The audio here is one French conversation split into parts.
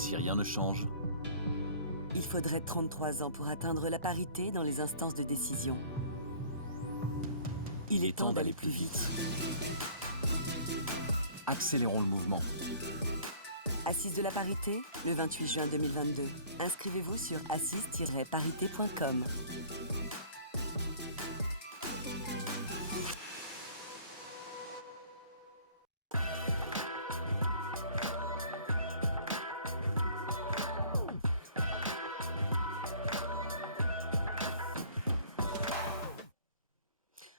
si rien ne change? Il faudrait 33 ans pour atteindre la parité dans les instances de décision. Il est temps d'aller plus vite. Accélérons le mouvement. Assises de la parité, le 28 juin 2022. Inscrivez-vous sur assise-parité.com.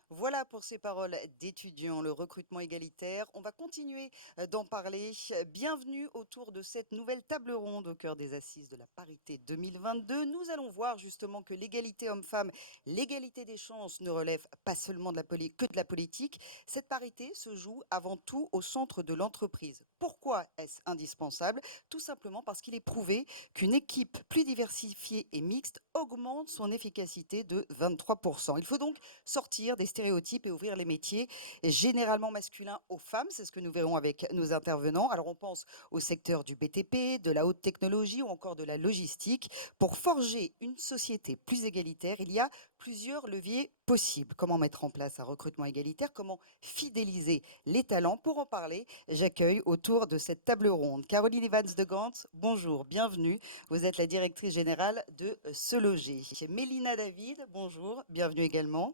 Voilà pour ces paroles d'étudiants, le recrutement égalitaire. On va continuer d'en parler. Bienvenue autour de cette nouvelle table ronde au cœur des Assises de la parité 2022. Nous allons voir justement que l'égalité homme-femme, l'égalité des chances ne relève pas seulement que de la politique. Cette parité se joue avant tout au centre de l'entreprise. Pourquoi est-ce indispensable? Tout simplement parce qu'il est prouvé qu'une équipe plus diversifiée et mixte augmente son efficacité de 23%. Il faut donc sortir des stéréotypes et ouvrir les métiers généralement masculins aux femmes. C'est ce que nous verrons avec nos intervenants. Alors on pense au secteur du BTP, de la haute technologie ou encore de la logistique. Pour forger une société plus égalitaire, il y a plusieurs leviers possibles. Comment mettre en place un recrutement égalitaire? Comment fidéliser les talents? Pour en parler, j'accueille autour de cette table ronde Caroline Evans de Gantz. Bonjour, bienvenue. Vous êtes la directrice générale de Se Loger. Mélina David, bonjour, bienvenue également.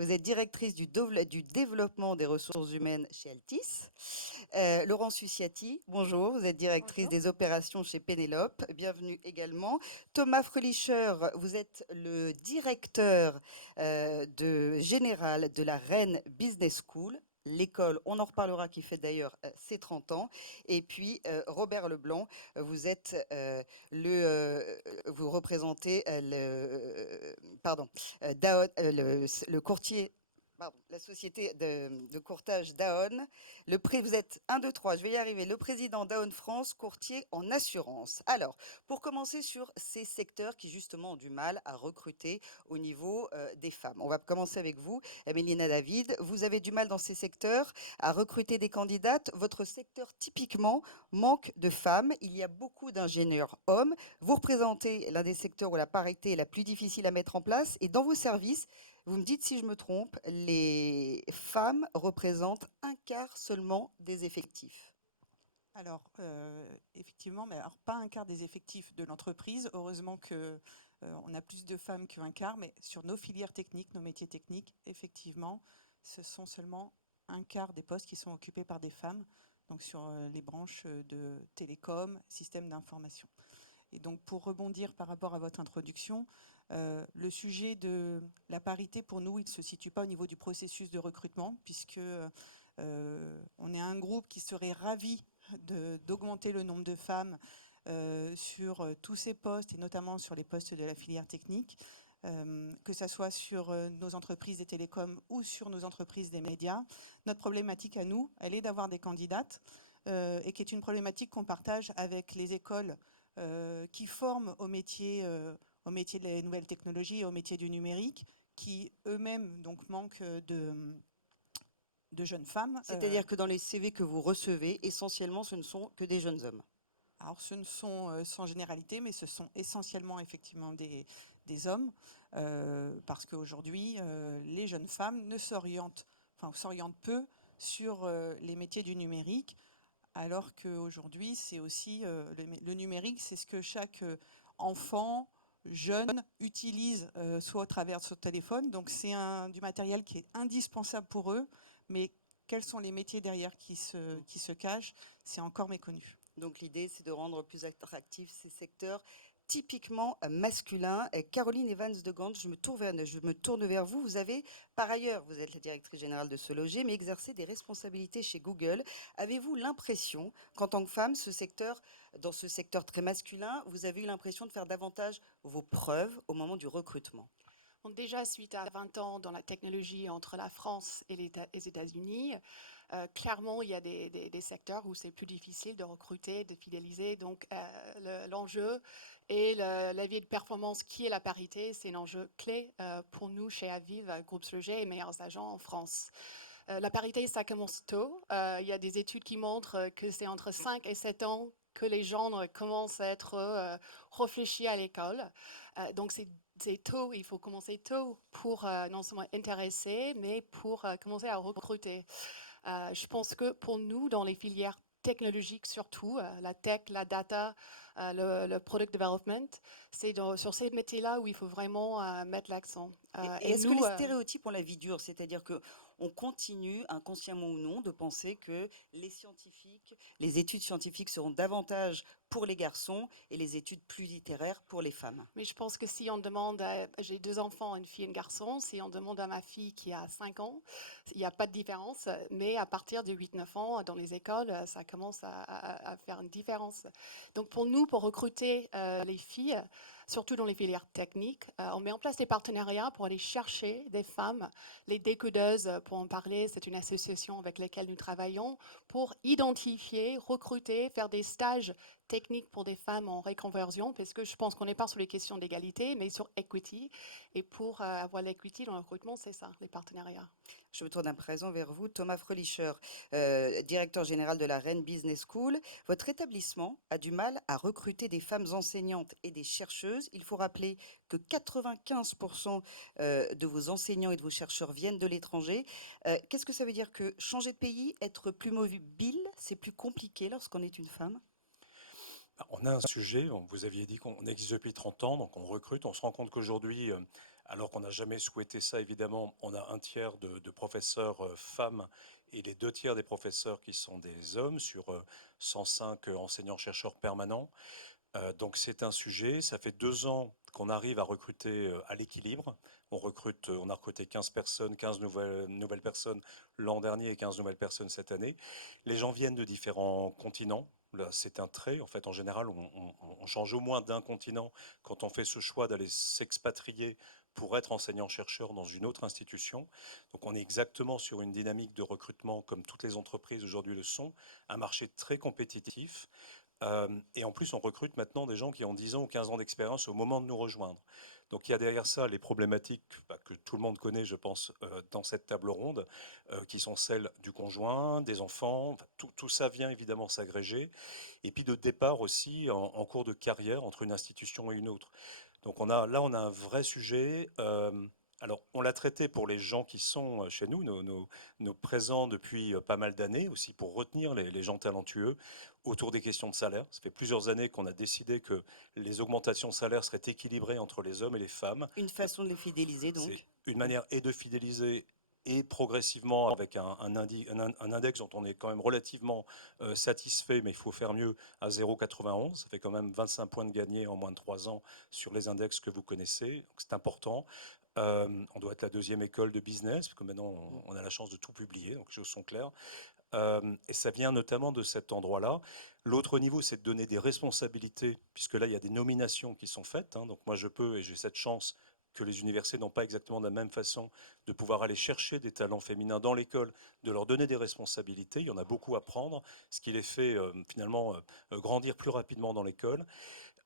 Vous êtes directrice du développement des ressources humaines chez Altis. Laurence Suciati, bonjour. Vous êtes directrice Bonjour. des opérations chez Pénélope. Bienvenue également. Thomas Fröhlicher, vous êtes le directeur général de la Rennes Business School. L'école, on en reparlera, qui fait d'ailleurs ses 30 ans. Et puis, Robert Leblanc, vous êtes vous représentez le courtier, la société de courtage Daon. Vous êtes 1, 2, 3, je vais y arriver, le président Daon France, courtier en assurance. Alors, pour commencer sur ces secteurs qui justement ont du mal à recruter au niveau des femmes. On va commencer avec vous, Mélina David. Vous avez du mal dans ces secteurs à recruter des candidates. Votre secteur typiquement manque de femmes. Il y a beaucoup d'ingénieurs hommes. Vous représentez l'un des secteurs où la parité est la plus difficile à mettre en place. Et dans vos services, vous me dites si je me trompe, les femmes représentent un quart seulement des effectifs. Alors, effectivement, mais alors pas un quart des effectifs de l'entreprise. Heureusement que on a plus de femmes qu'un quart, mais sur nos filières techniques, nos métiers techniques, effectivement, ce sont seulement un quart des postes qui sont occupés par des femmes, donc sur les branches de télécom, système d'information. Et donc, pour rebondir par rapport à votre introduction, le sujet de la parité, pour nous, il ne se situe pas au niveau du processus de recrutement, puisque on est un groupe qui serait ravi d'augmenter le nombre de femmes sur tous ces postes, et notamment sur les postes de la filière technique, que ce soit sur nos entreprises des télécoms ou sur nos entreprises des médias. Notre problématique à nous, elle est d'avoir des candidates, et qui est une problématique qu'on partage avec les écoles qui forment au métier des nouvelles technologies et au métier du numérique, qui eux-mêmes donc manquent de jeunes femmes. C'est-à-dire que dans les CV que vous recevez, essentiellement, ce ne sont que des jeunes hommes. Alors ce ne sont sans généralité, mais ce sont essentiellement effectivement des hommes, parce qu'aujourd'hui, les jeunes femmes s'orientent peu sur les métiers du numérique, alors qu'aujourd'hui, c'est aussi le numérique, c'est ce que chaque enfant, jeune, utilise soit au travers de son téléphone. Donc c'est du matériel qui est indispensable pour eux, mais quels sont les métiers derrière qui se cachent, c'est encore méconnu. Donc l'idée, c'est de rendre plus attractifs ces secteurs typiquement masculins. Caroline Evans de Gand, je me tourne vers vous. Vous avez, par ailleurs, vous êtes la directrice générale de Se Loger, mais exercé des responsabilités chez Google. Avez-vous l'impression qu'en tant que femme, dans ce secteur très masculin, vous avez eu l'impression de faire davantage vos preuves au moment du recrutement? Donc déjà, suite à 20 ans dans la technologie entre la France et les États-Unis, clairement, il y a des secteurs où c'est plus difficile de recruter, de fidéliser. Donc, l'enjeu et levier de performance qui est la parité, c'est un enjeu clé pour nous chez Aviv, Groupe Se Loger et Meilleurs Agents en France. La parité, ça commence tôt. Il y a des études qui montrent que c'est entre 5 et 7 ans que les gens commencent à être réfléchis à l'école. Donc c'est tôt, il faut commencer tôt pour non seulement intéresser, mais pour commencer à recruter. Je pense que pour nous, dans les filières technologiques surtout, la tech, la data, le product development, c'est sur ces métiers-là où il faut vraiment mettre l'accent. Et Et est-ce que nous, les stéréotypes ont la vie dure? C'est-à-dire que on continue, inconsciemment ou non, de penser que les scientifiques, les études scientifiques seront davantage pour les garçons et les études plus littéraires pour les femmes. mais je pense que si on demande, j'ai 2 enfants, une fille et un garçon, si on demande à ma fille qui a 5 ans, il n'y a pas de différence, mais à partir de 8-9 ans, dans les écoles, ça commence à faire une différence. Donc pour nous, pour recruter les filles, surtout dans les filières techniques, on met en place des partenariats pour aller chercher des femmes, les décodeuses, pour en parler, c'est une association avec laquelle nous travaillons, pour identifier, recruter, faire des stages techniques pour des femmes en reconversion, parce que je pense qu'on n'est pas sur les questions d'égalité, mais sur equity. Et pour avoir l'equity dans le recrutement, c'est ça, les partenariats. Je me tourne à présent vers vous, Thomas Fröhlicher, directeur général de la Rennes Business School. Votre établissement a du mal à recruter des femmes enseignantes et des chercheuses. Il faut rappeler que 95% de vos enseignants et de vos chercheurs viennent de l'étranger. Qu'est-ce que ça veut dire que changer de pays, être plus mobile, c'est plus compliqué lorsqu'on est une femme? On a un sujet, vous aviez dit qu'on existe depuis 30 ans, donc on recrute. On se rend compte qu'aujourd'hui, alors qu'on n'a jamais souhaité ça, évidemment, on a un tiers de professeurs femmes et les 2 tiers des professeurs qui sont des hommes sur 105 enseignants-chercheurs permanents. Donc c'est un sujet. Ça fait 2 ans qu'on arrive à recruter à l'équilibre. On a recruté 15 personnes, 15 nouvelles personnes l'an dernier et 15 nouvelles personnes cette année. Les gens viennent de différents continents. Là, c'est un trait. En fait, en général, on change au moins d'un continent quand on fait ce choix d'aller s'expatrier pour être enseignant-chercheur dans une autre institution. Donc on est exactement sur une dynamique de recrutement comme toutes les entreprises aujourd'hui le sont, un marché très compétitif. Et en plus, on recrute maintenant des gens qui ont 10 ans ou 15 ans d'expérience au moment de nous rejoindre. Donc il y a derrière ça les problématiques que tout le monde connaît, je pense, dans cette table ronde, qui sont celles du conjoint, des enfants. Enfin, tout ça vient évidemment s'agréger. Et puis de départ aussi en cours de carrière entre une institution et une autre. Donc on a un vrai sujet. Alors, on l'a traité pour les gens qui sont chez nous, nos présents depuis pas mal d'années, aussi pour retenir les gens talentueux autour des questions de salaire. Ça fait plusieurs années qu'on a décidé que les augmentations de salaire seraient équilibrées entre les hommes et les femmes. Une façon de les fidéliser, C'est donc. une manière et de fidéliser et progressivement avec un index dont on est quand même relativement satisfait, mais il faut faire mieux, à 0,91. Ça fait quand même 25 points de gagné en moins de 3 ans sur les index que vous connaissez. C'est important. On doit être la 2e école de business, parce que maintenant on a la chance de tout publier, donc les choses sont claires. Et ça vient notamment de cet endroit-là. L'autre niveau, c'est de donner des responsabilités, puisque là, il y a des nominations qui sont faites. Donc moi, je peux, et j'ai cette chance que les universités n'ont pas exactement de la même façon, de pouvoir aller chercher des talents féminins dans l'école, de leur donner des responsabilités. Il y en a beaucoup à prendre, ce qui les fait finalement grandir plus rapidement dans l'école.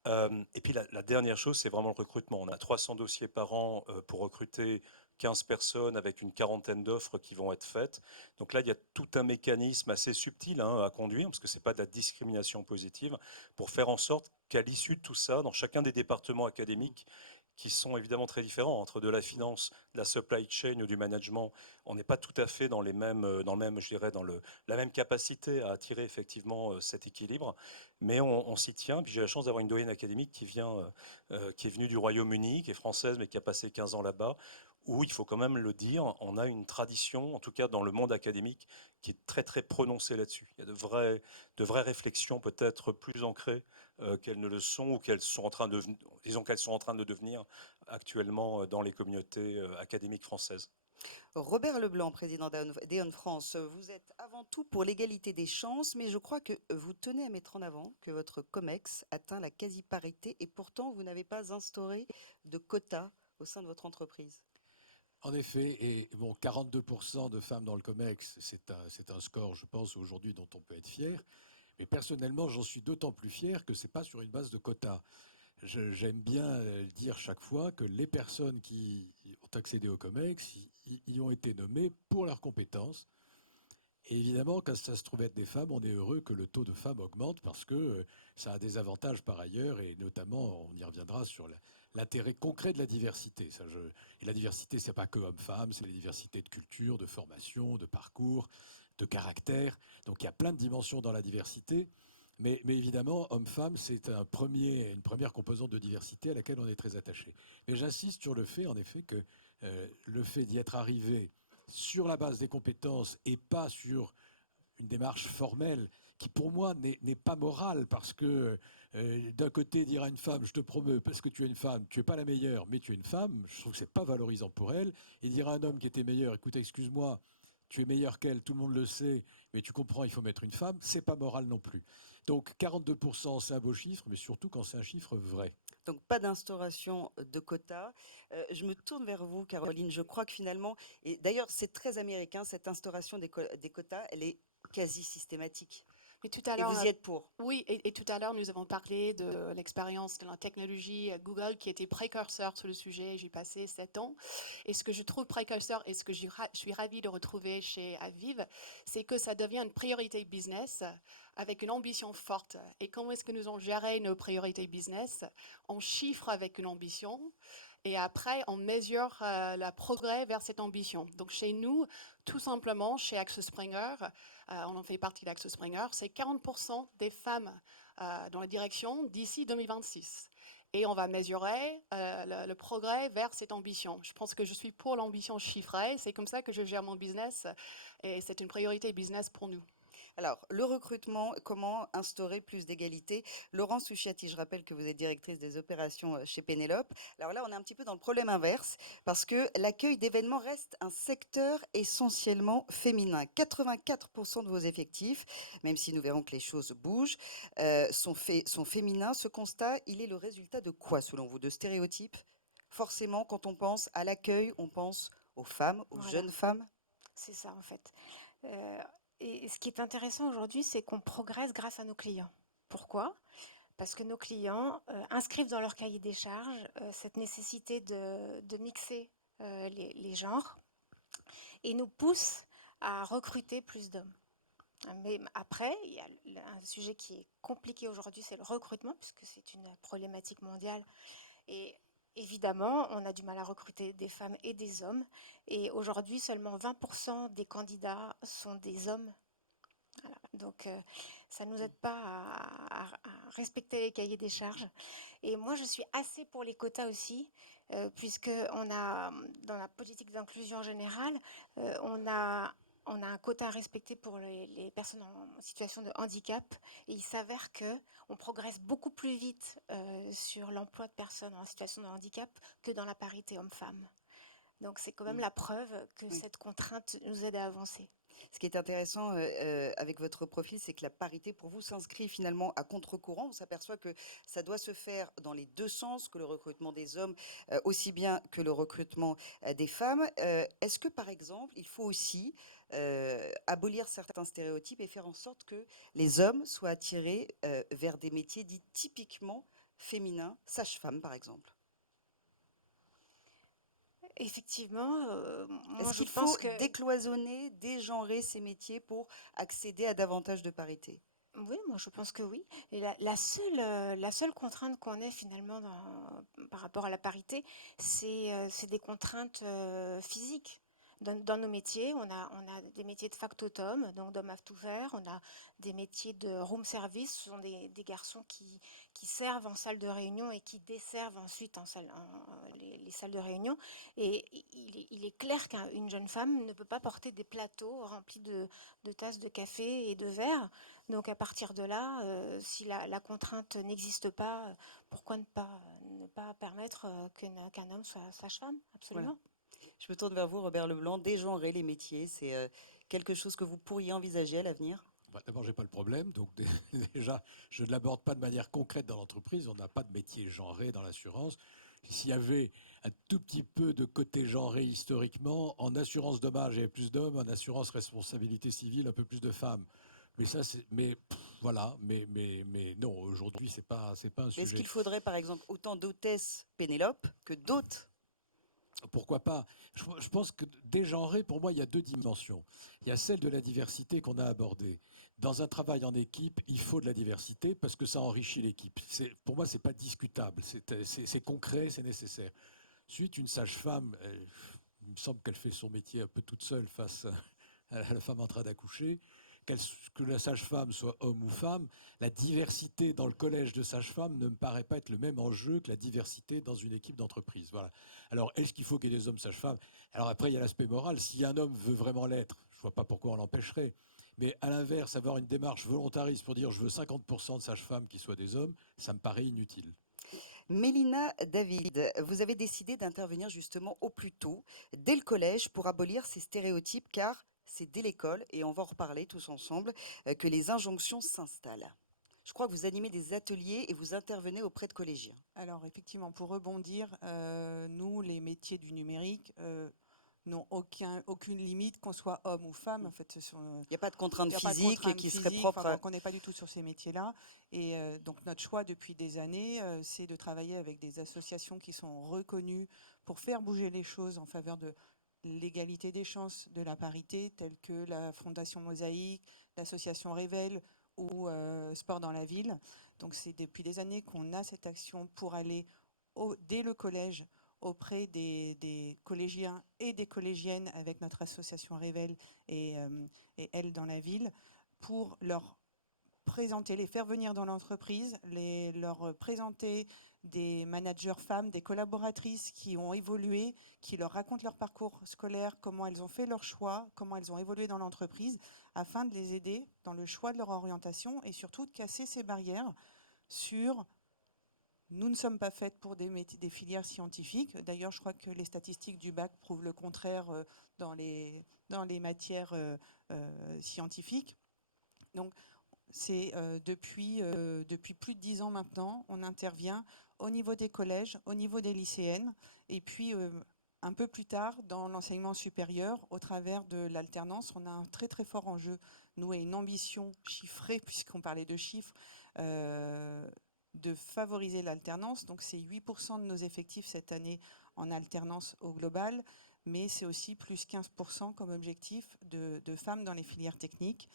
Et puis la dernière chose, c'est vraiment le recrutement. On a 300 dossiers par an pour recruter 15 personnes avec une quarantaine d'offres qui vont être faites. Donc là, il y a tout un mécanisme assez subtil à conduire, parce que ce n'est pas de la discrimination positive, pour faire en sorte qu'à l'issue de tout ça, dans chacun des départements académiques, qui sont évidemment très différents, entre de la finance, de la supply chain ou du management, on n'est pas tout à fait dans les mêmes, dans le même, je dirais, dans la même capacité à attirer effectivement cet équilibre, mais on s'y tient. Puis j'ai la chance d'avoir une doyenne académique qui est venue du Royaume-Uni, qui est française, mais qui a passé 15 ans là-bas, où il faut quand même le dire, on a une tradition, en tout cas dans le monde académique, qui est très très prononcée là-dessus. Il y a de vraies réflexions peut-être plus ancrées qu'elles ne le sont, ou qu'elles sont en train de, disons qu'elles sont en train de devenir actuellement dans les communautés académiques françaises. Robert Leblanc, président d'Aon France, vous êtes avant tout pour l'égalité des chances, mais je crois que vous tenez à mettre en avant que votre COMEX atteint la quasi-parité et pourtant vous n'avez pas instauré de quota au sein de votre entreprise. En effet, et bon, 42% de femmes dans le COMEX, c'est un score, je pense, aujourd'hui dont on peut être fier. Mais personnellement, j'en suis d'autant plus fier que ce n'est pas sur une base de quotas. j'aime bien dire chaque fois que les personnes qui ont accédé au COMEX y ont été nommées pour leurs compétences. Et évidemment, quand ça se trouve être des femmes, on est heureux que le taux de femmes augmente parce que ça a des avantages par ailleurs, et notamment, on y reviendra sur l'intérêt concret de la diversité. Et la diversité, c'est pas que hommes-femmes, c'est la diversité de culture, de formation, de parcours, de caractère. Donc il y a plein de dimensions dans la diversité. Mais évidemment, homme-femme, c'est une première composante de diversité à laquelle on est très attaché. Mais j'insiste sur le fait, en effet, que le fait d'y être arrivé sur la base des compétences et pas sur une démarche formelle qui, pour moi, n'est pas morale, parce que d'un côté, dire à une femme, je te promeux, parce que tu es une femme, tu n'es pas la meilleure, mais tu es une femme, je trouve que ce n'est pas valorisant pour elle. Et dire à un homme qui était meilleur, écoute, excuse-moi, tu es meilleur qu'elle, tout le monde le sait, mais tu comprends, il faut mettre une femme, c'est pas moral non plus. Donc 42%, c'est un beau chiffre, mais surtout quand c'est un chiffre vrai. Donc pas d'instauration de quotas. Je me tourne vers vous, Caroline. Je crois que finalement, et d'ailleurs c'est très américain, cette instauration des quotas, elle est quasi systématique. Mais tout à Et l'heure, vous y êtes pour. oui, et tout à l'heure, nous avons parlé de l'expérience de la technologie Google qui était précurseur sur le sujet. J'ai passé 7 ans. Et ce que je trouve précurseur et ce que je suis ravie de retrouver chez Aviv, c'est que ça devient une priorité business avec une ambition forte. Et comment est-ce que nous avons géré nos priorités business? On chiffre avec une ambition. Et après, on mesure le progrès vers cette ambition. Donc, chez nous, tout simplement, chez Axel Springer, on en fait partie d'Axel Springer, c'est 40% des femmes dans la direction d'ici 2026. Et on va mesurer le progrès vers cette ambition. Je pense que je suis pour l'ambition chiffrée. C'est comme ça que je gère mon business. Et c'est une priorité business pour nous. Alors, le recrutement, comment instaurer plus d'égalité? Laurence Souchiati, je rappelle que vous êtes directrice des opérations chez Pénélope. Alors là, on est un petit peu dans le problème inverse, parce que l'accueil d'événements reste un secteur essentiellement féminin. 84% de vos effectifs, même si nous verrons que les choses bougent, sont féminins. Ce constat, il est le résultat de quoi, selon vous? De stéréotypes? Forcément, quand on pense à l'accueil, on pense aux femmes, aux Voilà, jeunes femmes? c'est ça en fait. Euh, et ce qui est intéressant aujourd'hui, c'est qu'on progresse grâce à nos clients. Pourquoi? Parce que nos clients inscrivent dans leur cahier des charges cette nécessité de mixer les genres et nous poussent à recruter plus d'hommes. Mais après, il y a un sujet qui est compliqué aujourd'hui, c'est le recrutement, puisque c'est une problématique mondiale. Et évidemment, on a du mal à recruter des femmes et des hommes. Et aujourd'hui, seulement 20% des candidats sont des hommes. Voilà. Donc, ça ne nous aide pas à respecter les cahiers des charges. Et moi, je suis assez pour les quotas aussi, puisque on a, dans la politique d'inclusion générale, on a un quota à respecter pour les personnes en situation de handicap. Et il s'avère qu'on progresse beaucoup plus vite sur l'emploi de personnes en situation de handicap que dans la parité homme-femme. Donc, c'est quand même la preuve que cette contrainte nous aide à avancer. Ce qui est intéressant avec votre profil, c'est que la parité pour vous s'inscrit finalement à contre-courant. On s'aperçoit que ça doit se faire dans les deux sens, que le recrutement des hommes aussi bien que le recrutement des femmes. Est-ce que par exemple, il faut aussi abolir certains stéréotypes et faire en sorte que les hommes soient attirés vers des métiers dits typiquement féminins, sage-femme par exemple? Effectivement, moi Est-ce je qu'il pense faut que décloisonner, dégenrer ces métiers pour accéder à davantage de parité? oui, moi je pense que oui. Et la seule contrainte qu'on ait finalement par rapport à la parité, c'est des contraintes physiques. Dans nos métiers, on a des métiers de factotum, donc d'hommes à tout faire. On a des métiers de room service, ce sont des garçons qui servent en salle de réunion et qui desservent ensuite les salles de réunion. Et il est clair qu'une jeune femme ne peut pas porter des plateaux remplis de tasses de café et de verre. Donc à partir de là, si la contrainte n'existe pas, pourquoi ne pas permettre qu'un homme soit sage-femme? Voilà. Absolument. Je me tourne vers vous, Robert Leblanc. Dégenrer les métiers, c'est quelque chose que vous pourriez envisager à l'avenir? D'abord, je n'ai pas le problème. Donc, déjà, je ne l'aborde pas de manière concrète dans l'entreprise. On n'a pas de métier genré dans l'assurance. S'il y avait un tout petit peu de côté genré historiquement, en assurance dommage, il y avait plus d'hommes. En assurance responsabilité civile, un peu plus de femmes. Mais ça, Voilà, mais non, aujourd'hui, c'est pas un Est-ce sujet. qu'il faudrait, par exemple, autant d'hôtesses Pénélope que d'hôtes? Pourquoi pas? Je pense que dégenrer, pour moi, il y a deux dimensions. Il y a celle de la diversité qu'on a abordée. Dans un travail en équipe, il faut de la diversité parce que ça enrichit l'équipe. Pour moi, c'est pas discutable. C'est concret, c'est nécessaire. Ensuite, une sage-femme, il me semble qu'elle fait son métier un peu toute seule face à la femme en train d'accoucher. Que la sage-femme soit homme ou femme, la diversité dans le collège de sages-femmes ne me paraît pas être le même enjeu que la diversité dans une équipe d'entreprise. Voilà. Alors, est-ce qu'il faut qu'il y ait des hommes sages-femmes? Alors après, il y a l'aspect moral. Si un homme veut vraiment l'être, je ne vois pas pourquoi on l'empêcherait. Mais à l'inverse, avoir une démarche volontariste pour dire je veux 50% de sages-femmes qui soient des hommes, ça me paraît inutile. Mélina David, vous avez décidé d'intervenir justement au plus tôt, dès le collège, pour abolir ces stéréotypes, car c'est dès l'école, et on va en reparler tous ensemble, que les injonctions s'installent. Je crois que vous animez des ateliers et vous intervenez auprès de collégiens. Alors effectivement, pour rebondir, nous, les métiers du numérique n'ont aucune limite, qu'on soit homme ou femme. En fait, Il n'y a pas de il contraintes n'y a pas de physiques contrainte qui seraient physique, propres. enfin, donc on n'est pas du tout sur ces métiers-là. Et donc notre choix depuis des années, c'est de travailler avec des associations qui sont reconnues pour faire bouger les choses en faveur de l'égalité des chances, de la parité, telles que la Fondation Mosaïque, l'association Révèle ou Sport dans la ville. Donc c'est depuis des années qu'on a cette action pour aller dès le collège auprès des collégiens et des collégiennes avec notre association Révèle et Elle dans la ville, pour leur présenter, les faire venir dans l'entreprise, leur présenter des managers femmes, des collaboratrices qui ont évolué, qui leur racontent leur parcours scolaire, comment elles ont fait leur choix, comment elles ont évolué dans l'entreprise, afin de les aider dans le choix de leur orientation et surtout de casser ces barrières sur nous ne sommes pas faites pour des filières scientifiques. D'ailleurs, je crois que les statistiques du bac prouvent le contraire dans les matières scientifiques. Donc, c'est depuis plus de 10 ans maintenant, on intervient au niveau des collèges, au niveau des lycéennes, et puis un peu plus tard dans l'enseignement supérieur, au travers de l'alternance. On a un très très fort enjeu, nous, et une ambition chiffrée, puisqu'on parlait de chiffres, de favoriser l'alternance. Donc c'est 8% de nos effectifs cette année en alternance au global, mais c'est aussi plus 15% comme objectif de femmes dans les filières techniques.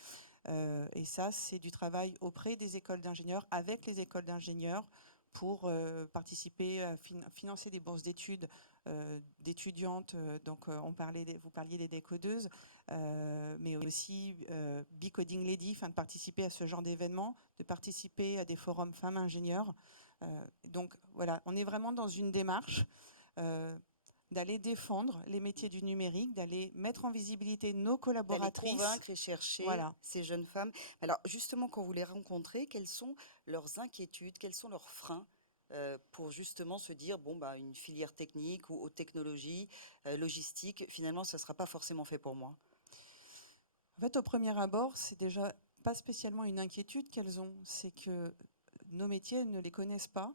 Et ça, c'est du travail auprès des écoles d'ingénieurs, avec les écoles d'ingénieurs, pour participer à financer des bourses d'études d'étudiantes. Donc, vous parliez des décodeuses, mais aussi Bicoding Lady, de participer à ce genre d'événements, de participer à des forums femmes ingénieurs. Donc, voilà, on est vraiment dans une démarche d'aller défendre les métiers du numérique, d'aller mettre en visibilité nos collaboratrices. D'aller convaincre et chercher Voilà. ces jeunes femmes. Alors justement, quand vous les rencontrez, quelles sont leurs inquiétudes, quels sont leurs freins pour justement se dire, bon, bah, une filière technique ou haute technologie, logistique, finalement, ça ne sera pas forcément fait pour moi? En fait, au premier abord, c'est déjà pas spécialement une inquiétude qu'elles ont, c'est que nos métiers, elles ne les connaissent pas.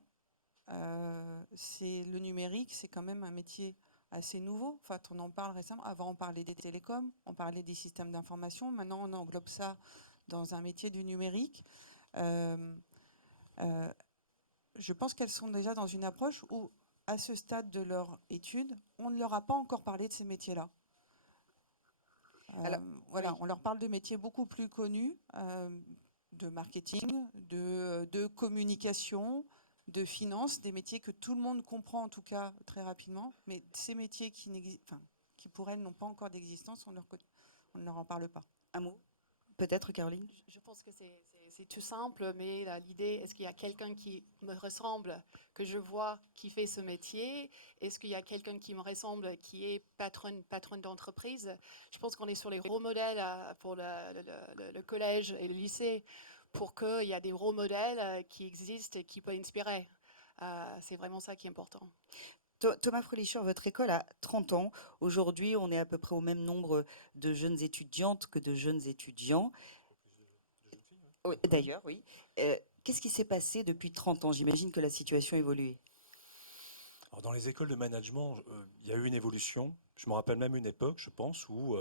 Le numérique, c'est quand même un métier assez nouveau. Enfin, on en parle récemment. Avant, on parlait des télécoms, on parlait des systèmes d'information. Maintenant, on englobe ça dans un métier du numérique. Je pense qu'elles sont déjà dans une approche où, à ce stade de leur étude, on ne leur a pas encore parlé de ces métiers-là. Alors, voilà, oui. on leur parle de métiers beaucoup plus connus, de marketing, de communication, de finance, des métiers que tout le monde comprend en tout cas très rapidement, mais ces métiers qui pour elles n'ont pas encore d'existence, on ne leur en parle pas. Un mot, peut-être, Caroline? Je pense que c'est tout simple, mais l'idée, est-ce qu'il y a quelqu'un qui me ressemble, que je vois, qui fait ce métier? Est-ce qu'il y a quelqu'un qui me ressemble, qui est patronne d'entreprise? Je pense qu'on est sur les rôles modèles pour le collège et le lycée, pour qu'il y ait des rôles modèles qui existent et qui peuvent inspirer. C'est vraiment ça qui est important. Thomas Frölicher, votre école a 30 ans. Aujourd'hui, on est à peu près au même nombre de jeunes étudiantes que de jeunes étudiants. Oui, d'ailleurs, oui. Qu'est-ce qui s'est passé depuis 30 ans? J'imagine que la situation a évolué. Alors, dans les écoles de management, il y a eu une évolution. Je me rappelle même une époque, je pense, où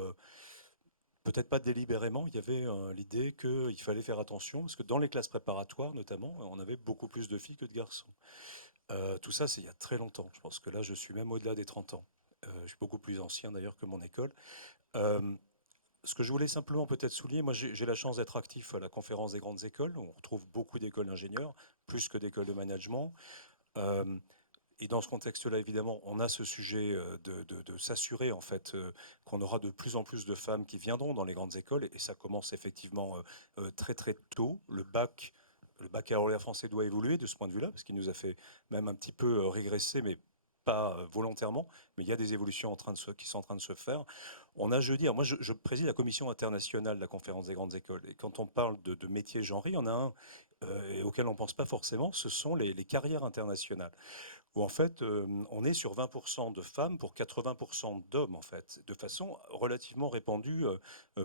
peut-être pas délibérément, il y avait l'idée qu'il fallait faire attention, parce que dans les classes préparatoires notamment, on avait beaucoup plus de filles que de garçons. Tout ça, c'est il y a très longtemps. Je pense que là, je suis même au-delà des 30 ans. Je suis beaucoup plus ancien d'ailleurs que mon école. Euh, Ce que je voulais simplement peut-être souligner, moi j'ai la chance d'être actif à la conférence des grandes écoles. On retrouve beaucoup d'écoles d'ingénieurs, plus que d'écoles de management. Euh, et dans ce contexte-là, évidemment, on a ce sujet de s'assurer en fait qu'on aura de plus en plus de femmes qui viendront dans les grandes écoles. Et ça commence effectivement très très tôt. Le baccalauréat français doit évoluer de ce point de vue-là, parce qu'il nous a fait même un petit peu régresser, mais pas volontairement. Mais il y a des évolutions qui sont en train de se faire. On a jeudi, alors moi je préside la commission internationale de la conférence des grandes écoles. Et quand on parle de métiers genrés, il y en a un et auquel on ne pense pas forcément, ce sont les carrières internationales où en fait on est sur 20% de femmes pour 80% d'hommes en fait, de façon relativement répandue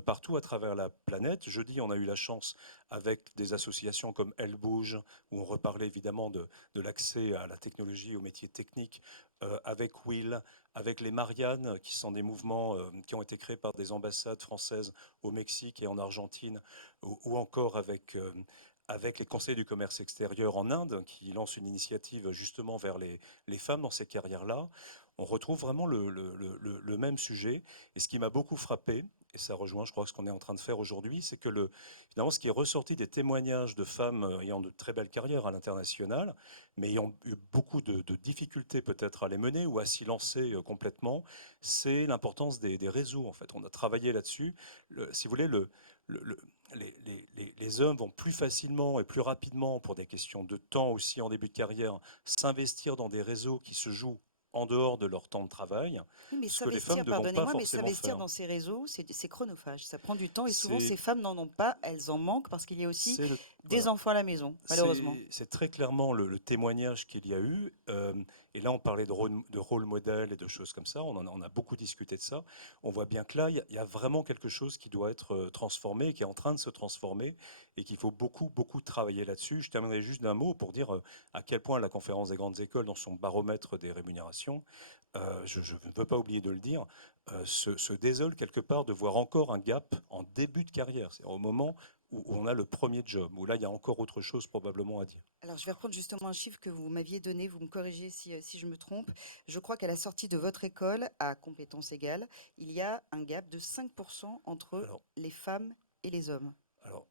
partout à travers la planète. Jeudi, on a eu la chance avec des associations comme Elle Bouge, où on reparlait évidemment de l'accès à la technologie, aux métiers techniques, avec Will, avec les Mariannes, qui sont des mouvements qui ont été créés par des ambassades françaises au Mexique et en Argentine, ou encore avec les conseils du commerce extérieur en Inde, qui lancent une initiative justement vers les femmes dans ces carrières-là. On retrouve vraiment le même sujet. Et ce qui m'a beaucoup frappé, et ça rejoint, je crois, ce qu'on est en train de faire aujourd'hui, c'est que finalement, ce qui est ressorti des témoignages de femmes ayant de très belles carrières à l'international, mais ayant eu beaucoup de difficultés peut-être à les mener ou à s'y lancer complètement, c'est l'importance des réseaux. En fait, on a travaillé là-dessus. Si vous voulez, le, les hommes vont plus facilement et plus rapidement, pour des questions de temps aussi en début de carrière, s'investir dans des réseaux qui se jouent en dehors de leur temps de travail, Oui, mais ce que les femmes s'investir, ne vont pas pardonnez-moi, mais forcément s'investir faire. dans ces réseaux, c'est chronophage, ça prend du temps et souvent C'est ces femmes n'en ont pas, elles en manquent parce qu'il y a aussi c'est le des voilà. enfants à la maison, malheureusement. C'est très clairement le témoignage qu'il y a eu. Et là, on parlait de rôle modèle et de choses comme ça. On a beaucoup discuté de ça. On voit bien que là, il y a vraiment quelque chose qui doit être transformé, qui est en train de se transformer et qu'il faut beaucoup, beaucoup travailler là-dessus. Je terminerai juste d'un mot pour dire à quel point la conférence des grandes écoles, dans son baromètre des rémunérations, je ne veux pas oublier de le dire, se désole quelque part de voir encore un gap en début de carrière. C'est au moment où on a le premier job, où là, il y a encore autre chose probablement à dire. Alors, je vais reprendre justement un chiffre que vous m'aviez donné, vous me corrigez si je me trompe. Je crois qu'à la sortie de votre école, à compétences égales, il y a un gap de 5% entre Alors, les femmes et les hommes. alors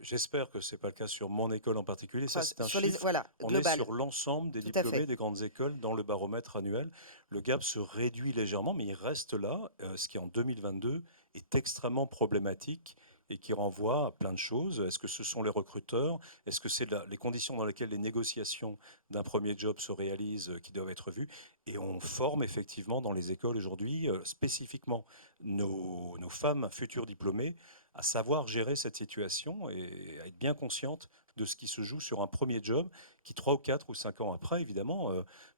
j'espère que ce n'est pas le cas sur mon école en particulier. Ça, Enfin, c'est un sur les, chiffre. voilà, On est global, sur l'ensemble des tout à fait. diplômés des grandes écoles dans le baromètre annuel. Le gap se réduit légèrement, mais il reste là, ce qui en 2022 est extrêmement problématique et qui renvoie à plein de choses. Est-ce que ce sont les recruteurs? Est-ce que c'est les conditions dans lesquelles les négociations d'un premier job se réalisent qui doivent être vues? Et on forme effectivement dans les écoles aujourd'hui spécifiquement nos femmes futures diplômées à savoir gérer cette situation et à être bien consciente de ce qui se joue sur un premier job qui, 3 ou 4 ou 5 ans après, évidemment,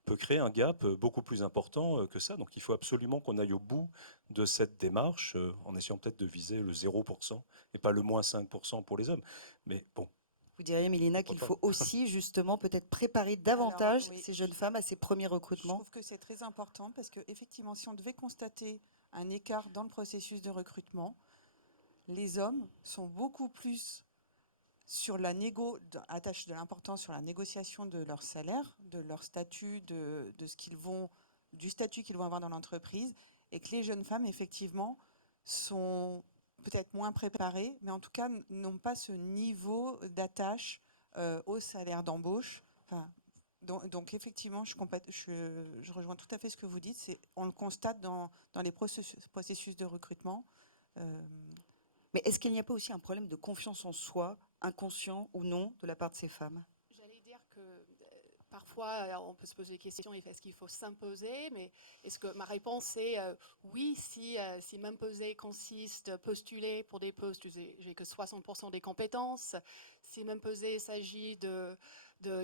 peut créer un gap beaucoup plus important que ça. Donc il faut absolument qu'on aille au bout de cette démarche en essayant peut-être de viser le 0% et pas le moins 5% pour les hommes. Mais bon, Vous diriez, Mélina, qu'il pourquoi faut aussi justement peut-être préparer Alors, davantage oui, ces jeunes femmes à ces premiers je recrutements? trouve que c'est très important parce que effectivement, si on devait constater un écart dans le processus de recrutement, les hommes sont beaucoup plus sur la attachent de l'importance sur la négociation de leur salaire, de leur statut, de ce qu'ils vont, du statut qu'ils vont avoir dans l'entreprise, et que les jeunes femmes, effectivement, sont peut-être moins préparées, mais en tout cas n'ont pas ce niveau d'attache au salaire d'embauche. Enfin, donc, effectivement, je rejoins tout à fait ce que vous dites. On le constate dans les processus de recrutement. Euh, Mais est-ce qu'il n'y a pas aussi un problème de confiance en soi, inconscient ou non, de la part de ces femmes? J'allais dire que parfois, on peut se poser des questions, est-ce qu'il faut s'imposer? Mais est-ce que ma réponse est oui, si m'imposer consiste à postuler pour des postes où j'ai que 60% des compétences, si m'imposer s'agit de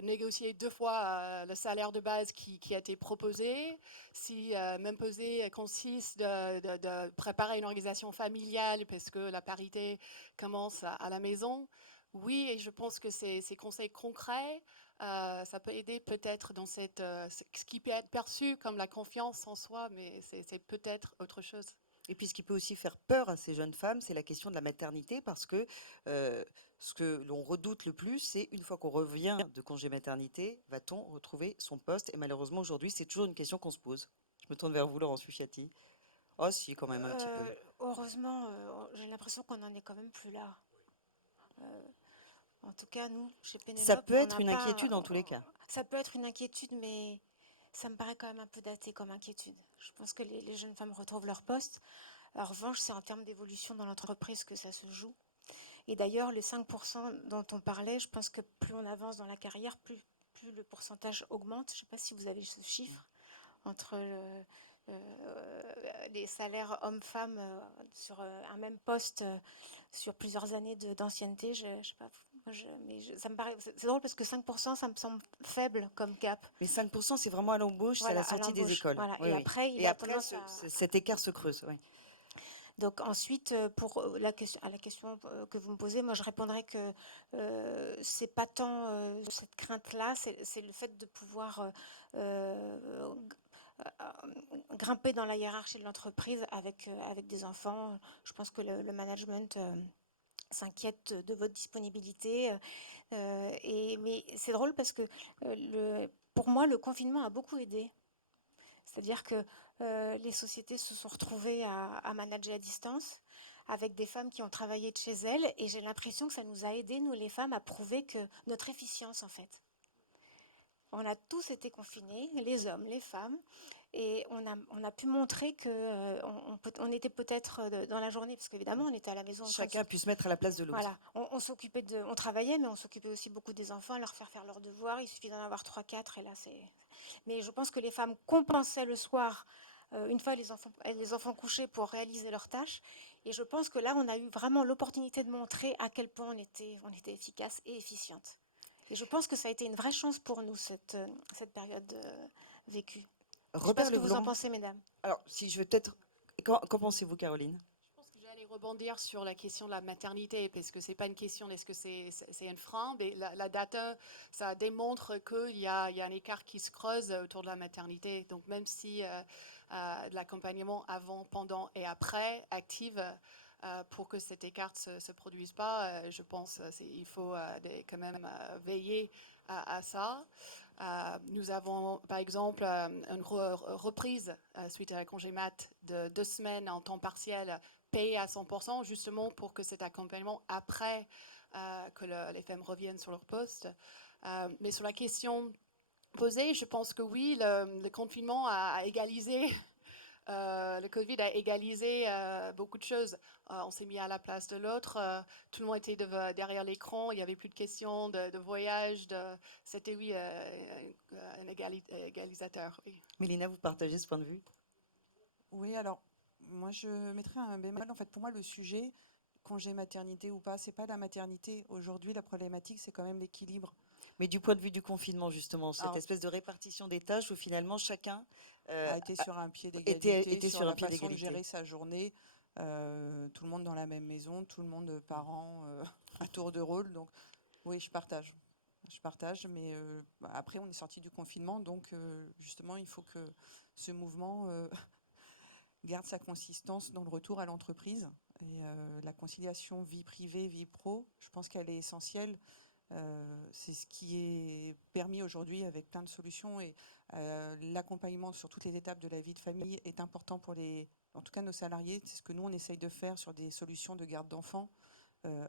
négocier 2 fois le salaire de base qui a été proposé, si m'imposer consiste de préparer une organisation familiale parce que la parité commence à la maison, oui, et je pense que ces conseils concrets, ça peut aider peut-être dans ce qui peut être perçu comme la confiance en soi, mais c'est peut-être autre chose. Et puis ce qui peut aussi faire peur à ces jeunes femmes, c'est la question de la maternité, parce que ce que l'on redoute le plus, c'est une fois qu'on revient de congé maternité, va-t-on retrouver son poste? Et malheureusement, aujourd'hui, c'est toujours une question qu'on se pose. Je me tourne vers vous, Laurence Fufiati. Oh si, quand même, un petit peu. Heureusement, j'ai l'impression qu'on n'en est quand même plus là. Euh, En tout cas, nous, chez Ça Pénélope, peut on être n'a une pas. inquiétude en tous les cas. Ça peut être une inquiétude, mais ça me paraît quand même un peu daté comme inquiétude. Je pense que les jeunes femmes retrouvent leur poste. En revanche, c'est en termes d'évolution dans l'entreprise que ça se joue. Et d'ailleurs, les 5% dont on parlait, je pense que plus on avance dans la carrière, plus le pourcentage augmente. Je ne sais pas si vous avez ce chiffre entre les salaires hommes-femmes sur un même poste sur plusieurs années d'ancienneté. Je sais pas, ça me paraît, c'est drôle parce que 5%, ça me semble faible comme gap. Mais 5%, c'est vraiment à l'embauche, c'est à Voilà, la à sortie des l'embauche. écoles. Voilà. Oui, Et oui. après, il Et a après, tendance à. cet écart se creuse. Oui. Donc ensuite, pour à la question que vous me posez, moi je répondrais que c'est pas tant cette crainte-là, c'est le fait de pouvoir grimper dans la hiérarchie de l'entreprise avec des enfants. Je pense que le management s'inquiète de votre disponibilité. Mais c'est drôle parce que pour moi, le confinement a beaucoup aidé. C'est-à-dire que les sociétés se sont retrouvées à manager à distance avec des femmes qui ont travaillé de chez elles. Et j'ai l'impression que ça nous a aidés, nous les femmes, à prouver que notre efficience, en fait. On a tous été confinés, les hommes, les femmes, et on a pu montrer que on était peut-être dans la journée, parce qu'évidemment, on était à la maison. Chacun puisse mettre à la place de l'autre. Voilà, on travaillait, mais on s'occupait aussi beaucoup des enfants, à leur faire leurs devoirs. Il suffit d'en avoir 3, 4, et là, c'est. Mais je pense que les femmes compensaient le soir, une fois les enfants couchés, pour réaliser leurs tâches. Et je pense que là, on a eu vraiment l'opportunité de montrer à quel point on était efficace et efficiente. Et je pense que ça a été une vraie chance pour nous, cette période vécue. Je ne sais pas Robert ce que vous en Leblanc. pensez, mesdames. Alors, si je veux peut-être. Qu'en pensez-vous, Caroline? Je pense que j'allais rebondir sur la question de la maternité, parce que c'est pas une question est-ce que c'est un frein, mais la data, ça démontre qu'il y a un écart qui se creuse autour de la maternité. Donc même si de l'accompagnement avant, pendant et après active, pour que cet écart ne se produise pas, je pense qu'il faut quand même veiller à ça. Nous avons, par exemple, une reprise suite à la congé mat de 2 semaines en temps partiel payé à 100%, justement pour que cet accompagnement après que les femmes reviennent sur leur poste. Mais sur la question posée, je pense que oui, le confinement a égalisé. Le Covid a égalisé beaucoup de choses. On s'est mis à la place de l'autre. Tout le monde était derrière l'écran. Il n'y avait plus de questions de voyage. C'était, oui, un égalisateur. Oui. Mélina, vous partagez ce point de vue? Oui, alors moi je mettrais un bémol. En fait, pour moi, le sujet, congé maternité ou pas, c'est pas la maternité. Aujourd'hui, la problématique, c'est quand même l'équilibre. Mais du point de vue du confinement, justement, cette Alors, espèce de répartition des tâches où finalement chacun a été sur un pied était d'égalité, sur sur un la pied façon de d'égalité. gérer sa journée, tout le monde dans la même maison, tout le monde parents à tour de rôle. Donc oui, je partage. Je partage, mais après on est sorti du confinement, donc justement il faut que ce mouvement garde sa consistance dans le retour à l'entreprise. Et la conciliation vie privée, vie pro, je pense qu'elle est essentielle. C'est ce qui est permis aujourd'hui avec plein de solutions, et l'accompagnement sur toutes les étapes de la vie de famille est important pour en tout cas nos salariés. C'est ce que nous on essaye de faire sur des solutions de garde d'enfants.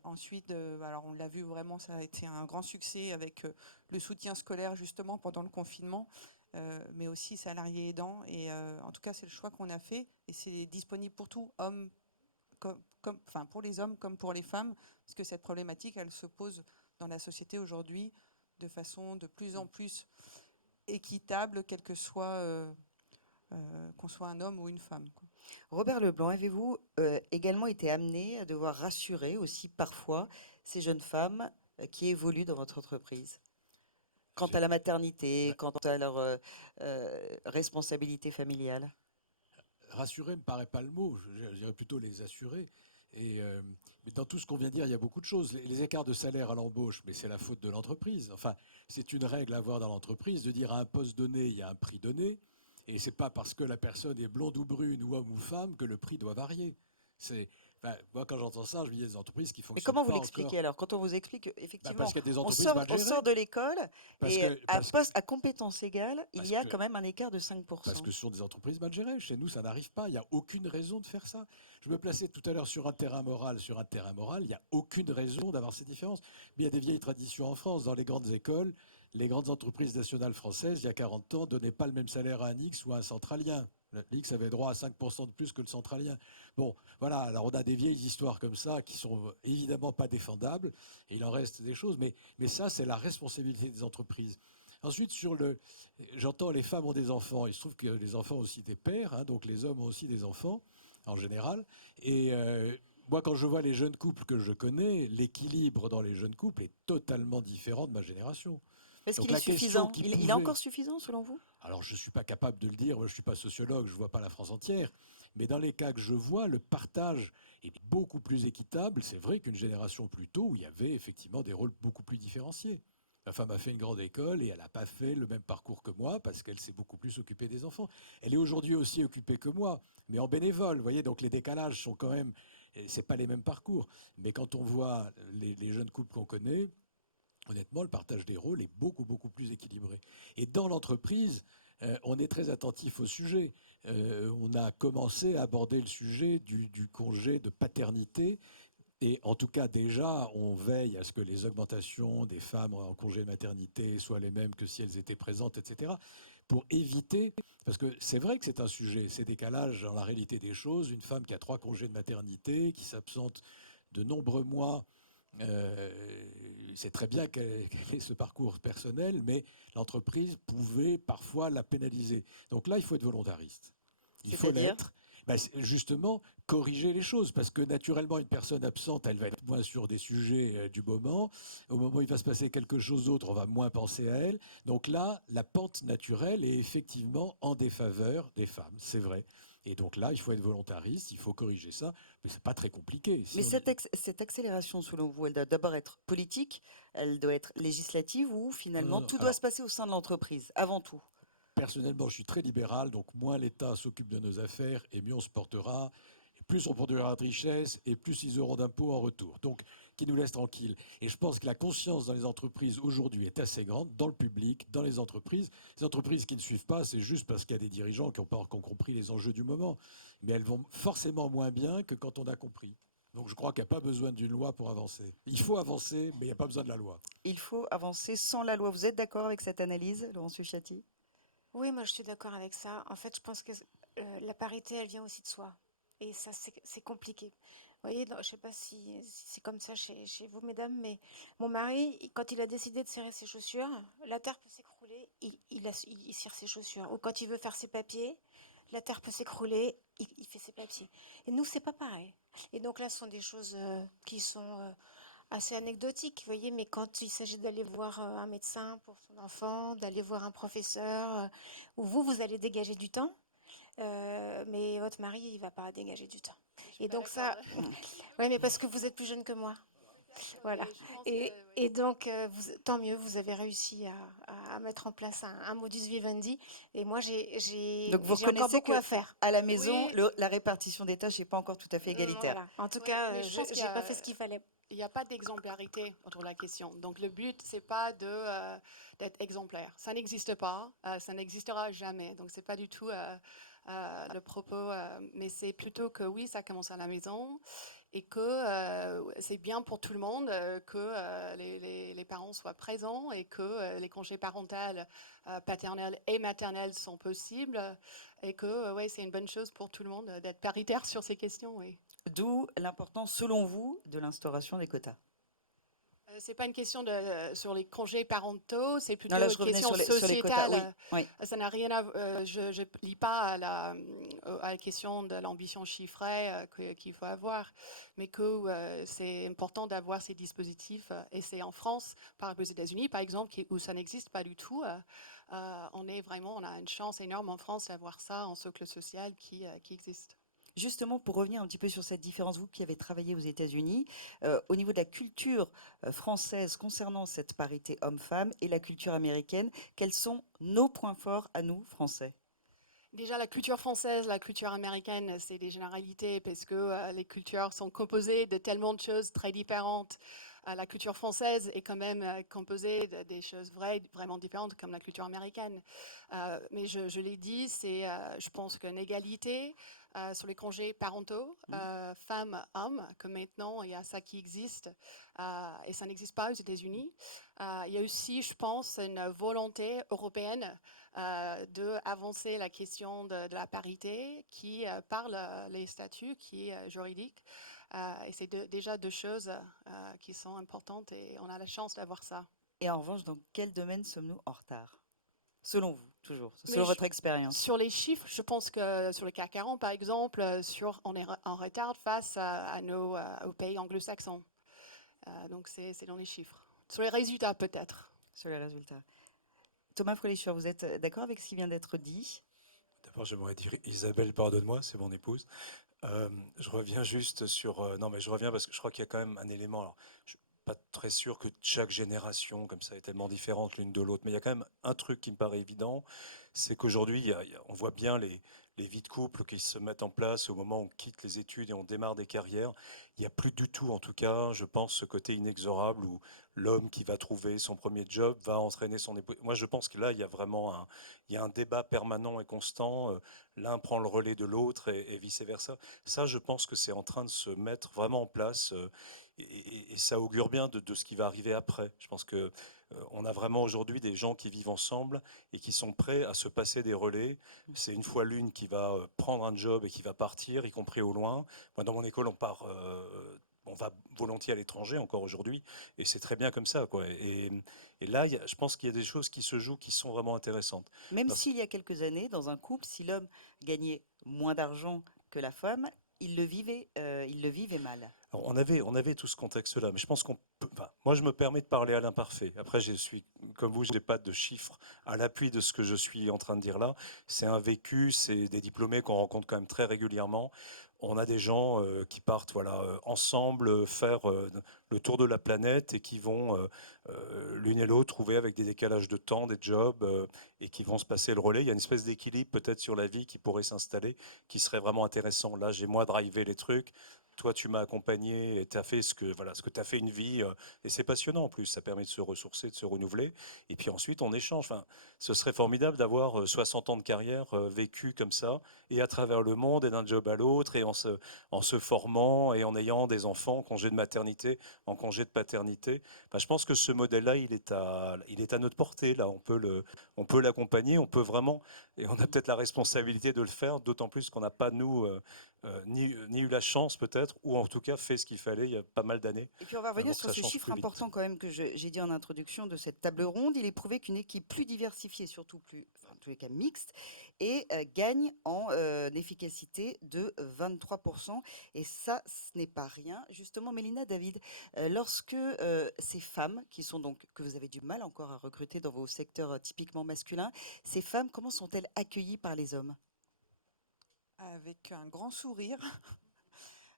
Ensuite, alors on l'a vu vraiment, ça a été un grand succès avec le soutien scolaire justement pendant le confinement, mais aussi salariés aidants. Et en tout cas, c'est le choix qu'on a fait, et c'est disponible pour tout, hommes, enfin pour les hommes comme pour les femmes, parce que cette problématique, elle se pose dans la société aujourd'hui de façon de plus en plus équitable, quel que soit qu'on soit un homme ou une femme, quoi. Robert Leblanc, avez-vous également été amené à devoir rassurer aussi parfois ces jeunes femmes qui évoluent dans votre entreprise? Quant à la maternité, quant à leur responsabilité familiale? Rassurer ne me paraît pas le mot, je dirais plutôt les assurer. Mais dans tout ce qu'on vient de dire, il y a beaucoup de choses. Les écarts de salaire à l'embauche, mais c'est la faute de l'entreprise. Enfin, c'est une règle à avoir dans l'entreprise, de dire à un poste donné, il y a un prix donné. Et c'est pas parce que la personne est blonde ou brune ou homme ou femme que le prix doit varier. Moi, quand j'entends ça, je me dis des entreprises qui Mais fonctionnent comment vous pas l'expliquez encore. alors? Quand on vous explique Parce qu'effectivement, qu'il y a des on entreprises mal on gérées. sort de l'école Parce et que, à parce, poste à compétences égales, il parce y a que, quand même un écart de parce 5%. que ce sont des entreprises mal gérées. Chez nous, ça n'arrive pas. Il n'y a aucune raison de faire ça. Je me plaçais tout à l'heure sur un terrain moral. Sur un terrain moral, il n'y a aucune raison d'avoir ces différences. Mais il y a des vieilles traditions en France. Dans les grandes écoles, les grandes entreprises nationales françaises, il y a 40 ans, donnaient pas le même salaire à un X ou à un centralien. L'X avait droit à 5% de plus que le centralien. Bon, voilà, alors on a des vieilles histoires comme ça qui sont évidemment pas défendables, et il en reste des choses, mais ça, c'est la responsabilité des entreprises. Ensuite, j'entends les femmes ont des enfants, il se trouve que les enfants ont aussi des pères, hein, donc les hommes ont aussi des enfants, en général, et moi, quand je vois les jeunes couples que je connais, l'équilibre dans les jeunes couples est totalement différent de ma génération. Est-ce Donc qu'il est la question suffisant? qui Il est pouvait... encore suffisant selon vous? Alors, je ne suis pas capable de le dire, moi, je ne suis pas sociologue, je ne vois pas la France entière, mais dans les cas que je vois, le partage est beaucoup plus équitable. C'est vrai qu'une génération plus tôt, où il y avait effectivement des rôles beaucoup plus différenciés. Ma femme a fait une grande école et elle n'a pas fait le même parcours que moi parce qu'elle s'est beaucoup plus occupée des enfants. Elle est aujourd'hui aussi occupée que moi, mais en bénévole. Vous voyez, donc les décalages sont quand même, c'est pas les mêmes parcours. Mais quand on voit les jeunes couples qu'on connaît, honnêtement, le partage des rôles est beaucoup, beaucoup plus équilibré. Et dans l'entreprise, on est très attentif au sujet. On a commencé à aborder le sujet du congé de paternité. Et en tout cas, déjà, on veille à ce que les augmentations des femmes en congé de maternité soient les mêmes que si elles étaient présentes, etc. Pour éviter, parce que c'est vrai que c'est un sujet, ces décalages dans la réalité des choses. Une femme qui a 3 congés de maternité, qui s'absente de nombreux mois, c'est très bien qu'elle ait ce parcours personnel, mais l'entreprise pouvait parfois la pénaliser. Donc là, il faut être volontariste. Il faut C'est-à-dire? l'être. Justement, corriger les choses, parce que naturellement, une personne absente, elle va être moins sur des sujets du moment. Au moment où il va se passer quelque chose d'autre, on va moins penser à elle. Donc là, la pente naturelle est effectivement en défaveur des femmes, c'est vrai. Et donc là, il faut être volontariste, il faut corriger ça, mais c'est pas très compliqué. Mais cette accélération, selon vous, elle doit d'abord être politique, elle doit être législative ou finalement Non. tout doit Alors, se passer au sein de l'entreprise, avant tout? personnellement, je suis très libéral, donc moins l'État s'occupe de nos affaires et mieux on se portera. Et plus on produira de richesses et plus ils auront d'impôts en retour. Donc, qui nous laisse tranquilles. Et je pense que la conscience dans les entreprises aujourd'hui est assez grande, dans le public, dans les entreprises. Les entreprises qui ne suivent pas, c'est juste parce qu'il y a des dirigeants qui ont compris les enjeux du moment. Mais elles vont forcément moins bien que quand on a compris. Donc je crois qu'il n'y a pas besoin d'une loi pour avancer. Il faut avancer, mais il n'y a pas besoin de la loi. Il faut avancer sans la loi. Vous êtes d'accord avec cette analyse, Laurence Suchati? Oui, moi je suis d'accord avec ça. En fait, je pense que la parité, elle vient aussi de soi. Et ça, c'est compliqué. Vous voyez, je ne sais pas si c'est comme ça chez vous, mesdames, mais mon mari, quand il a décidé de serrer ses chaussures, la terre peut s'écrouler, il serre ses chaussures. Ou quand il veut faire ses papiers, la terre peut s'écrouler, il fait ses papiers. Et nous, c'est pas pareil. Et donc là, ce sont des choses qui sont assez anecdotique, vous voyez, mais quand il s'agit d'aller voir un médecin pour son enfant, d'aller voir un professeur, où vous allez dégager du temps, mais votre mari, il va pas dégager du temps. Et donc ça, oui, mais parce que vous êtes plus jeune que moi. Voilà. Et donc, tant mieux, vous avez réussi à mettre en place un modus vivendi. Et moi, j'ai Donc vous encore reconnaissez beaucoup à faire. à la maison, Oui. la répartition des tâches n'est pas encore tout à fait égalitaire. Voilà. En tout Oui, cas, mais je pense qu'il y j'ai a- pas fait ce qu'il fallait. Il n'y a pas d'exemplarité autour de la question. Donc le but, c'est pas d'être exemplaire. Ça n'existe pas, ça n'existera jamais. Donc c'est pas du tout le propos, mais c'est plutôt que oui, ça commence à la maison et que c'est bien pour tout le monde que les parents soient présents et que les congés parentaux, paternels et maternels sont possibles et que ouais, c'est une bonne chose pour tout le monde d'être paritaire sur ces questions. Oui. D'où l'importance, selon vous, de l'instauration des quotas. C'est pas une question sur les congés parentaux, c'est plutôt Non, là, je une revenais question sur les quotas. sociétale. Oui, oui. Ça n'a rien à je lis pas à la question de l'ambition chiffrée qu'il faut avoir, mais que c'est important d'avoir ces dispositifs. Et c'est en France, par exemple aux États-Unis, par exemple, où ça n'existe pas du tout. On a une chance énorme en France d'avoir ça en socle social qui existe. Justement, pour revenir un petit peu sur cette différence, vous qui avez travaillé aux États-Unis, au niveau de la culture française concernant cette parité homme-femme et la culture américaine, quels sont nos points forts à nous, Français? Déjà, la culture française, la culture américaine, c'est des généralités parce que les cultures sont composées de tellement de choses très différentes. La culture française est quand même composée des choses vraiment différentes comme la culture américaine. Mais je l'ai dit, je pense qu'une égalité sur les congés parentaux, femmes-hommes, que maintenant il y a ça qui existe et ça n'existe pas aux États-Unis. Il y a aussi, je pense, une volonté européenne d'avancer la question de la parité qui parle les statuts, qui est juridique. Et c'est déjà deux choses qui sont importantes et on a la chance d'avoir ça. Et en revanche, dans quel domaine sommes-nous en retard? Selon vous, toujours, Mais selon votre expérience. Sur les chiffres, je pense que sur le CAC 40, par exemple, on est en retard face aux pays anglo-saxons. Donc c'est dans les chiffres. Sur les résultats, peut-être. Sur les résultats. Thomas Fröhlicher, vous êtes d'accord avec ce qui vient d'être dit? D'abord, j'aimerais dire Isabelle, pardonne-moi, c'est mon épouse. Je reviens juste sur. Non, mais je reviens parce que je crois qu'il y a quand même un élément. Alors, je suis pas très sûr que chaque génération comme ça est tellement différente l'une de l'autre, mais il y a quand même un truc qui me paraît évident, c'est qu'aujourd'hui, on voit bien les vies de couple qui se mettent en place au moment où on quitte les études et on démarre des carrières. Il n'y a plus du tout, en tout cas, je pense, ce côté inexorable où l'homme qui va trouver son premier job va entraîner son épouse. Moi, je pense que là, il y a vraiment il y a un débat permanent et constant. L'un prend le relais de l'autre et vice-versa. Ça, je pense que c'est en train de se mettre vraiment en place et ça augure bien de ce qui va arriver après. Je pense que on a vraiment aujourd'hui des gens qui vivent ensemble et qui sont prêts à se passer des relais. C'est une fois l'une qui va prendre un job et qui va partir, y compris au loin. Moi, dans mon école, on va volontiers à l'étranger encore aujourd'hui, et c'est très bien comme ça, quoi. Et là, je pense qu'il y a des choses qui se jouent qui sont vraiment intéressantes. Même Parce- s'il y a quelques années, dans un couple, si l'homme gagnait moins d'argent que la femme, il le vivait mal. Alors, on avait tout ce contexte-là, mais je pense qu'on peut. Enfin, moi, je me permets de parler à l'imparfait. Après, je suis comme vous, je n'ai pas de chiffres à l'appui de ce que je suis en train de dire là. C'est un vécu, c'est des diplômés qu'on rencontre quand même très régulièrement. On a des gens qui partent, voilà, ensemble faire le tour de la planète et qui vont l'une et l'autre trouver avec des décalages de temps, des jobs et qui vont se passer le relais. Il y a une espèce d'équilibre peut-être sur la vie qui pourrait s'installer, qui serait vraiment intéressant. Là, j'ai moi drivé les trucs. Toi, tu m'as accompagné et tu as fait ce que tu as fait une vie. Et c'est passionnant en plus. Ça permet de se ressourcer, de se renouveler. Et puis ensuite, on échange. Enfin, ce serait formidable d'avoir 60 ans de carrière vécu comme ça et à travers le monde et d'un job à l'autre et en se formant et en ayant des enfants en congé de maternité, en congé de paternité. Enfin, je pense que ce modèle-là, il est à notre portée. Là, on peut l'accompagner. On peut vraiment, et on a peut-être la responsabilité de le faire, d'autant plus qu'on n'a pas, nous, ni eu la chance peut-être, ou en tout cas fait ce qu'il fallait il y a pas mal d'années Et puis on va revenir pour que sur ça ce change chiffre plus vite. important quand même que j'ai dit en introduction de cette table ronde. Il est prouvé qu'une équipe plus diversifiée, surtout plus, enfin, en tous les cas mixte, et gagne en efficacité de 23%. Et ça, ce n'est pas rien. Justement, Mélina, David, lorsque ces femmes, qui sont donc, que vous avez du mal encore à recruter dans vos secteurs typiquement masculins, ces femmes, comment sont-elles accueillies par les hommes? Avec un grand sourire,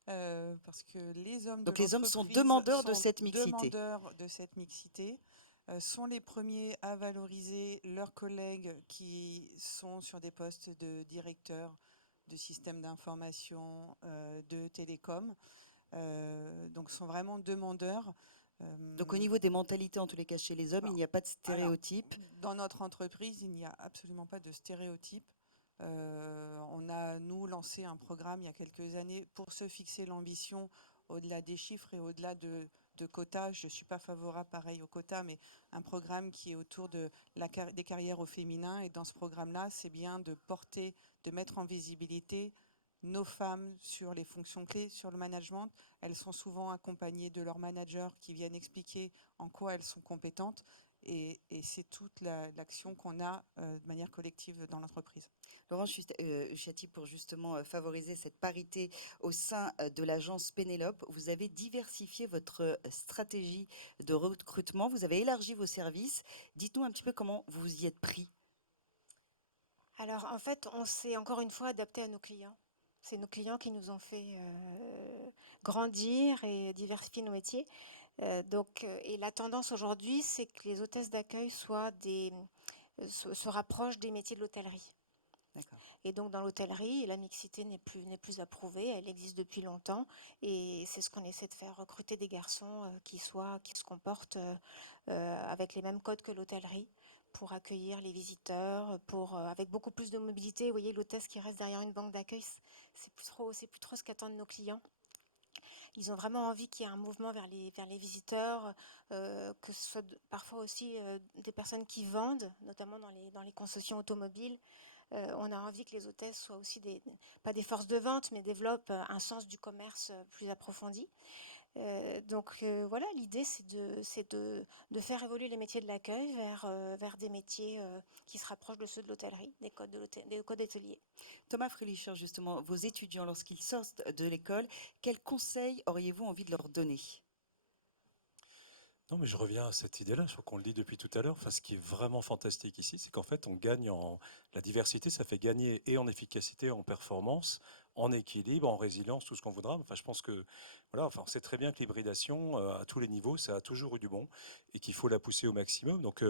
parce que les hommes de Donc les hommes sont l'entreprise demandeurs de sont cette mixité. demandeurs de cette mixité, sont les premiers à valoriser leurs collègues qui sont sur des postes de directeur de systèmes d'information, de télécom, donc sont vraiment demandeurs. Donc au niveau des mentalités, en tous les cas chez les hommes, il Alors, n'y a pas de alors, stéréotype. dans notre entreprise, il n'y a absolument pas de stéréotype. On a, nous, lancé un programme il y a quelques années pour se fixer l'ambition au-delà des chiffres et au-delà de quotas. Je ne suis pas favorable pareil aux quotas, mais un programme qui est autour des carrières au féminin. Et dans ce programme-là, c'est bien de porter, de mettre en visibilité nos femmes sur les fonctions clés, sur le management. Elles sont souvent accompagnées de leurs managers qui viennent expliquer en quoi elles sont compétentes. Et c'est toute l'action qu'on a de manière collective dans l'entreprise. Laurent Chiatti, pour justement favoriser cette parité au sein de l'agence Pénélope, vous avez diversifié votre stratégie de recrutement, vous avez élargi vos services. Dites-nous un petit peu comment vous y êtes pris. Alors, en fait, on s'est encore une fois adapté à nos clients. C'est nos clients qui nous ont fait grandir et diversifier nos métiers. Et la tendance aujourd'hui, c'est que les hôtesses d'accueil se rapprochent des métiers de l'hôtellerie. D'accord. Et donc dans l'hôtellerie, la mixité n'est plus approuvée, elle existe depuis longtemps. Et c'est ce qu'on essaie de faire, recruter des garçons qui se comportent avec les mêmes codes que l'hôtellerie pour accueillir les visiteurs, avec beaucoup plus de mobilité. Vous voyez, l'hôtesse qui reste derrière une banque d'accueil, c'est plus trop ce qu'attendent nos clients. Ils ont vraiment envie qu'il y ait un mouvement vers les visiteurs, que ce soit parfois aussi des personnes qui vendent, notamment dans les concessions automobiles. On a envie que les hôtesses soient aussi pas des forces de vente, mais développent un sens du commerce plus approfondi. Voilà, l'idée c'est de faire évoluer les métiers de l'accueil vers des métiers qui se rapprochent de ceux de l'hôtellerie, des codes hôteliers. Thomas Fröhlicher, justement, vos étudiants, lorsqu'ils sortent de l'école, quels conseils auriez-vous envie de leur donner? Non, mais je reviens à cette idée-là, je crois qu'on le dit depuis tout à l'heure. Enfin, ce qui est vraiment fantastique ici, c'est qu'en fait, on gagne en la diversité, ça fait gagner et en efficacité, en performance, en équilibre, en résilience, tout ce qu'on voudra. Enfin, je pense que voilà, enfin, on sait très bien que l'hybridation à tous les niveaux, ça a toujours eu du bon et qu'il faut la pousser au maximum. Donc,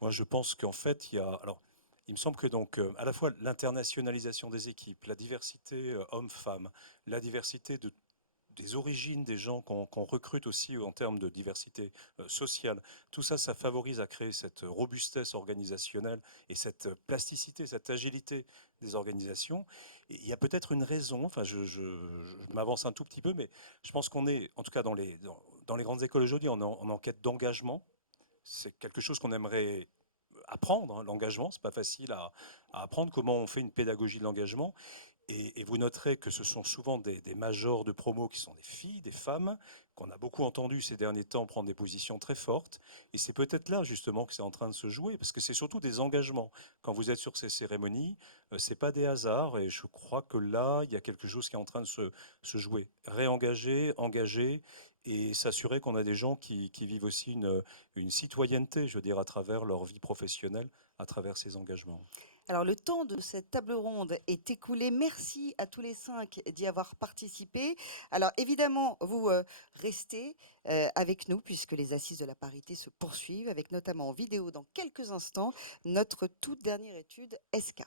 moi, je pense qu'en fait, il y a alors. Il me semble que donc à la fois l'internationalisation des équipes, la diversité hommes-femmes, la diversité des origines des gens qu'on recrute aussi en termes de diversité sociale. Tout ça, ça favorise à créer cette robustesse organisationnelle et cette plasticité, cette agilité des organisations. Et il y a peut-être une raison, enfin je m'avance un tout petit peu, mais je pense qu'on est, en tout cas dans les grandes écoles aujourd'hui, on est en quête d'engagement. C'est quelque chose qu'on aimerait apprendre, hein, l'engagement, c'est pas facile à apprendre, comment on fait une pédagogie de l'engagement. Et vous noterez que ce sont souvent des majors de promo qui sont des filles, des femmes, qu'on a beaucoup entendu ces derniers temps prendre des positions très fortes. Et c'est peut-être là justement que c'est en train de se jouer, parce que c'est surtout des engagements. Quand vous êtes sur ces cérémonies, c'est pas des hasards. Et je crois que là, il y a quelque chose qui est en train de se jouer. Réengager, engager et s'assurer qu'on a des gens qui vivent aussi une citoyenneté, je veux dire, à travers leur vie professionnelle, à travers ces engagements. Alors, le temps de cette table ronde est écoulé. Merci à tous les 5 d'y avoir participé. Alors, évidemment, vous restez avec nous puisque les assises de la parité se poursuivent avec notamment en vidéo dans quelques instants notre toute dernière étude SK.